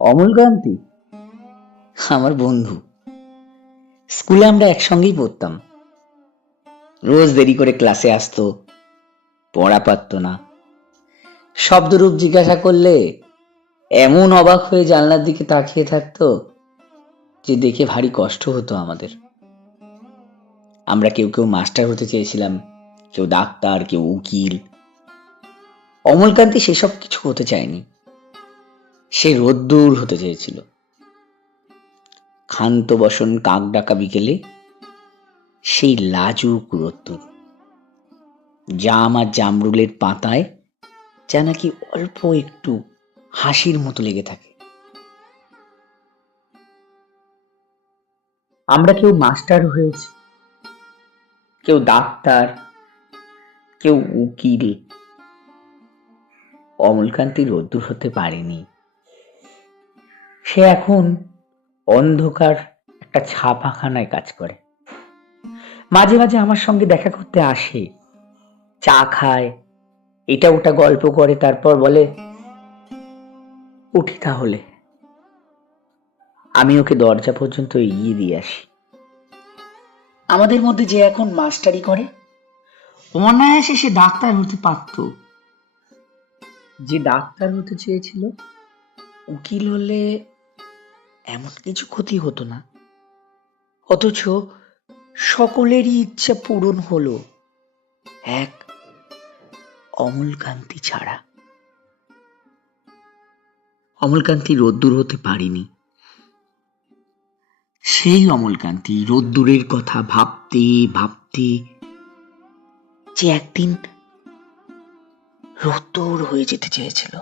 অমলকান্তি আমার বন্ধু। স্কুলে আমরা একসঙ্গেই পড়তাম। রোজ দেরি করে ক্লাসে আসতো, পড়া পারতো না। শব্দরূপ জিজ্ঞাসা করলে এমন অবাক হয়ে জানলার দিকে তাকিয়ে থাকতো যে দেখে ভারী কষ্ট হতো আমাদের। আমরা কেউ কেউ মাস্টার হতে চেয়েছিলাম, কেউ ডাক্তার, কেউ উকিল। অমলকান্তি সেসব কিছু হতে চায়নি। সে রোদ্দুর হতে চেয়েছিল। ক্ষান্ত বসন কাক ডাকা বিকেলে সেই লাজুক রোদ্দুর, জাম আর জামরুলের পাতায় যা নাকি অল্প একটু হাসির মতো লেগে থাকে। আমরা কেউ মাস্টার হয়েছি, কেউ ডাক্তার, কেউ উকিল। অমলকান্তি রোদ্দুর হতে পারেনি। সে এখন অন্ধকার একটা ছাপাখানায় কাজ করে। মাঝে মাঝে আমার সঙ্গে দেখা করতে আসে, চা খায়, এটা ওটা গল্প করে, তারপর বলে উঠি তাহলে। আমি ওকে দরজা পর্যন্ত এগিয়ে দিয়ে আসি। আমাদের মধ্যে যে এখন মাস্টারি করে, অনায়াসে সে ডাক্তার হতে পারত। যে ডাক্তার হতে চেয়েছিল, উকিল হলে এমন কিছু ক্ষতি হতো না। অথচ সকলেরই ইচ্ছা পূরণ হলো, এক অমলকান্তি ছাড়া। অমলকান্তি রোদ্দুর হতে পারেনি। সেই অমলকান্তি রোদ্দুরের কথা ভাবতে ভাবতে যে একদিন রোদ্দুর হয়ে যেতে চেয়েছিল।